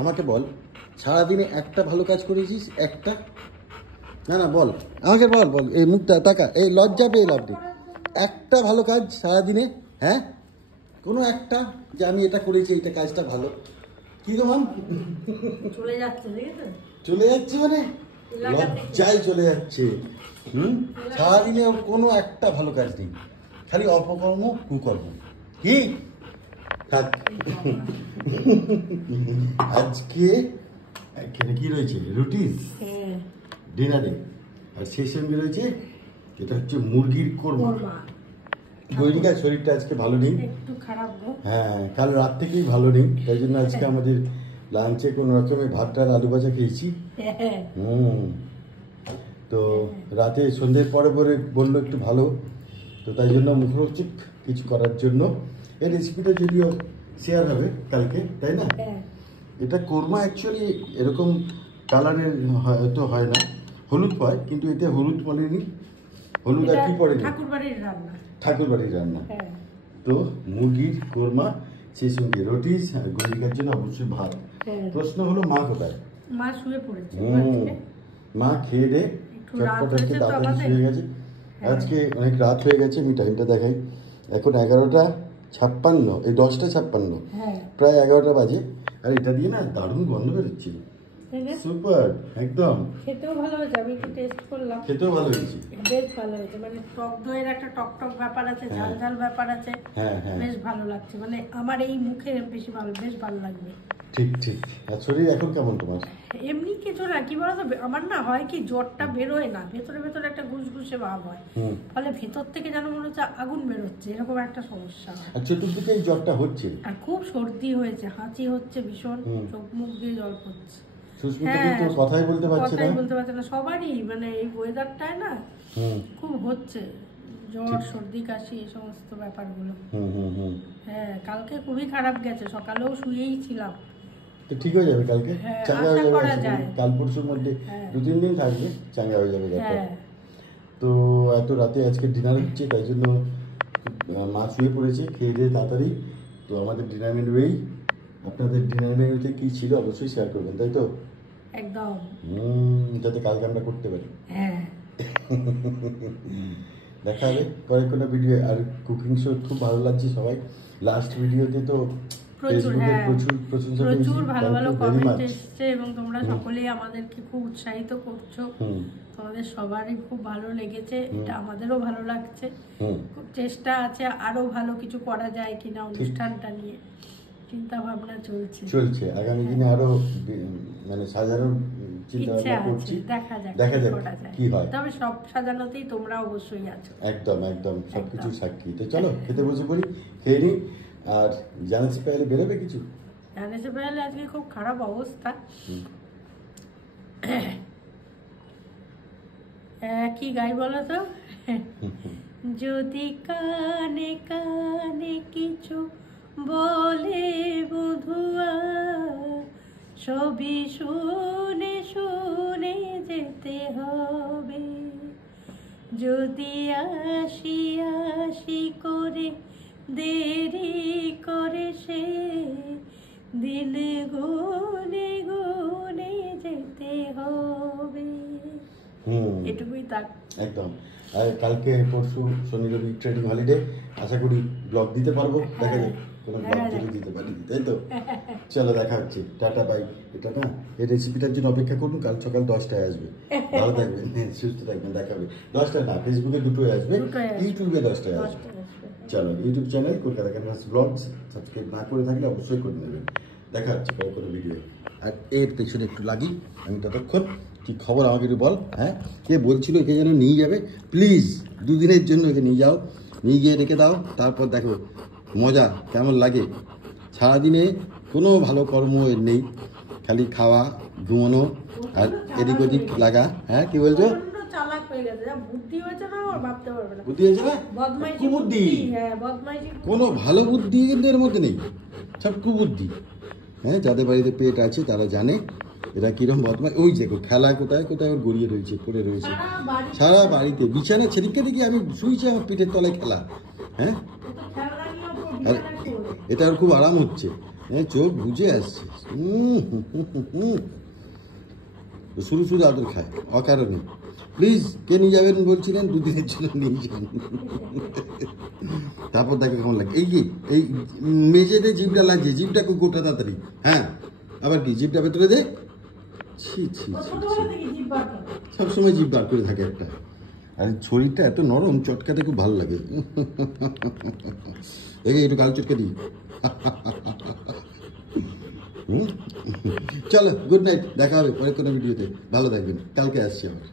আমাকে বল, সারাদিনে একটা ভালো কাজ করেছিস? একটা? না না বল, আমাকে বল বল, এই মুখটা তাকা, এই লজ্জা পেয়ে লাভ নেই। একটা ভালো কাজ সারাদিনে, হ্যাঁ? কোনো একটা যে আমি এটা করেছি, এইটা কাজটা ভালো। কি গো মাম? চলে যাচ্ছে, দেখেছো? চলে যাচ্ছে মানে লজ্জায় চলে যাচ্ছে। সারাদিনে কোনো একটা ভালো কাজ নেই, খালি অপকর্ম কুকর্ম। কি থাক। আজকে এখানে কি রয়েছে? রুটি ডিনারে, আর সেই সঙ্গে রয়েছে এটা হচ্ছে মুরগির কোরমা। গৈরিকার শরীরটা আজকে ভালো নেই, একটু খারাপ গো। হ্যাঁ, কাল রাত থেকেই ভালো নেই, তাই জন্য আজকে আমাদের লাঞ্চে কোনো রকমের ভাতটার আলু ভাজা খেয়েছি। তো রাতে সন্ধ্যের পরে পরে বললো একটু ভালো, তো তাই জন্য মুখরোচক কিছু করার জন্য এই রেসিপিটা যদিও শেয়ার হবে কালকে, তাই না? এটা কোরমা অ্যাকচুয়ালি এরকম কালারের হয়তো হয় না, হলুদ হয়, কিন্তু এতে হলুদ পড়েনি। হলুদ আর কি পড়েনি? ঠাকুরবাড়ির রান্না, ঠাকুরবাড়ির রান্না। তো মুরগির কোরমা, সেই সঙ্গে রুটি, আর গৈরিকার জন্য অবশ্যই ভাত। প্রশ্ন হলো মা কোথায়? মা শুয়ে পড়েছে। মা খেয়ে দে চটপট আজকে তাড়াতাড়ি শুয়ে গেছে। আজকে অনেক রাত হয়ে গেছে, আমি টাইমটা দেখাই, এখন 11:56, এই 10:56, প্রায় 11টা বাজে। আর এটা দিয়ে না দারুণ গন্ধ বেরোচ্ছে, সুপার একদম। খেতেও ভালো হয়েছে, আমি একটু টেস্ট করলাম, খেতেও ভালো হয়েছে, বেশ ভালো হয়েছে। মানে টক দইয়ের একটা টক টক ব্যাপার আছে, ঝাল ঝাল ব্যাপার আছে, বেশ ভালো লাগছে। মানে আমার এই মুখে বেশি ভালো, বেশ ভালো লাগবে। ঠিক ঠিক। আর শরীর এখন কেমন তোমার? এমনি কিছু না, কি বলতো, আমার না হয় কি জ্বরটা বেরোয় না, ভেতরে ভেতরে একটা গুসগুসে ভাব হয়, ফলে ভেতর থেকে যেন মনে হচ্ছে আগুন বেরোচ্ছে, এরকম একটা সমস্যা। আর চতুর্দিকে এই জ্বরটা হচ্ছে, আর খুব সর্দি হয়েছে, হাঁচি হচ্ছে ভীষণ, চোখ মুখ দিয়ে জল পড়ছে। কথাই বলতে পারছে না সবারই, মানে এই ওয়েদারটায় না খুব হচ্ছে জ্বর, সর্দি, কাশি, এই সমস্ত ব্যাপারগুলো। হ্যাঁ, কালকে খুবই খারাপ গেছে, সকালেও শুয়েই ছিলাম। তো ঠিক হয়ে যাবে কালকে, চাঙ্গা হয়ে যাবে, কাল পরশুর মধ্যে 2-3 দিন থাকবে, চাঙ্গা হয়ে যাবে ব্যাপার। তো এত রাতে আজকে ডিনার হচ্ছে, তাই জন্য মা শুয়ে পড়েছে, খেয়ে দিয়ে তাড়াতাড়ি। তো আমাদের ডিনার মেনু এই, আপনাদের ডিনার মেনুতে কি ছিল অবশ্যই শেয়ার করবেন, তাই তো? একদম, যাতে কালকে আমরা করতে পারি। দেখা হবে পরে কোনো ভিডিও। আর কুকিং শো খুব ভালো লাগছে সবাই, লাস্ট ভিডিওতে তো প্রচুর ভালো ভালো কমেন্ট এসেছে, এবং তোমরা সকলেই আমাদেরকে খুব উৎসাহিত করছো, তোমাদের সবারই খুব ভালো লেগেছে, এটা আমাদেরও ভালো লাগছে। খুব চেষ্টা আছে আরো ভালো কিছু করা যায় কিনা অনুষ্ঠানটা নিয়ে, চিন্তা ভাবনা চলছে। আগামী দিনে আরো মানে সাজানো চিন্তা ভাবনা করছি, দেখা যাক কি হয়। তবে সব সাজানোতেই তোমরা অবশ্যই আছো, একদম একদম সবকিছু সাক্ষী। তো চলো খেতে বসে পড়ি, খেয়ে নিই। আর জানাতে পারলে বেরোবে কিছু? জানাতে পারলে আজকে খুব খারাপ অবস্থা। কি গাই বলো তো? যদি কানে কানে কিছু বলে বধুয়া, সবই শুনে শুনে যেতে হবে। যদি আসি আসি করে দেরি করে সে, দিন গুনে গুনে যেতে হবে। এটুকুই থাক একদম। আর কালকে পরশু শনি রবি ট্রেডিং হলিডে, আশা করি ব্লগ দিতে পারবো, দেখা যাক কোনো ব্লগ যদি দিতে পারি, তাই তো? চলো দেখা হচ্ছে, টাটা বাই। এটা না, এই রেসিপিটার জন্য অপেক্ষা করুন, কাল সকাল 10টায় আসবে। ভালো থাকবেন, সুস্থ থাকবেন, দেখা হবে। 10টায় না, ফেসবুকে 2টোয় আসবে, ইউটিউবে 10টায় আসবে। চলো, YouTube channel Kolkata Canvas Blogs subscribe না করে থাকলে অবশ্যই করে নেবেন। দেখা হচ্ছে পরে কোনো ভিডিও। আর এর পেছনে একটু লাগি আমি ততক্ষণ। কি খবর আমাকে একটু বল। হ্যাঁ, কে বলছিল একে যেন নিয়ে যাবে, প্লিজ 2 দিনের জন্য একে নিয়ে যাও, নিয়ে গিয়ে রেখে দাও, তারপর দেখো মজা কেমন লাগে। সারাদিনে কোনো ভালো কর্ম এর নেই, খালি খাওয়া, ঘুমানো আর এদিক ওদিক লাগা। হ্যাঁ, কি বলছো? বুদ্ধি হয়েছে না? কুবুদ্ধি, কোনো ভালো বুদ্ধি কিন্তু এর মধ্যে নেই, সব কুবুদ্ধি। হ্যাঁ, যাদের বাড়িতে পেট আছে তারা জানে এরা কিরম বদমাই। ওই দেখো খেলা কোথায় কোথায় ওর গড়িয়ে রয়েছে, পড়ে রয়েছে সারা বাড়িতে, বিছানা সেদিকে দেখি আমি শুয়েছি, আমার পিঠের তলায় খেলা। হ্যাঁ, আর এটা ওর খুব আরাম হচ্ছে, চোখ বুঝে আসছে। শুরু শুরু আদর খায় অকারণে। প্লিজ কে নিয়ে যাবেন বলছিলেন, 2 দিনের জন্য নিয়ে যান। তারপর দেখো কেমন লাগে। এই যে এই মেঝেতে জিভটা লাগছে, জিভটা খুব গোটা তাড়াতাড়ি। হ্যাঁ আবার কি জিভটা ভেতরে দে। ছি ছি ছি সবসময় জিভ বার করে থাকে একটা। আর শরীরটা এত নরম, চটকাতে খুব ভালো লাগে। এই একটু গাল চটকে দিই। চলো গুড নাইট, দেখা হবে পরে কোনো ভিডিওতে। ভালো থাকবেন, কালকে আসছি আবার।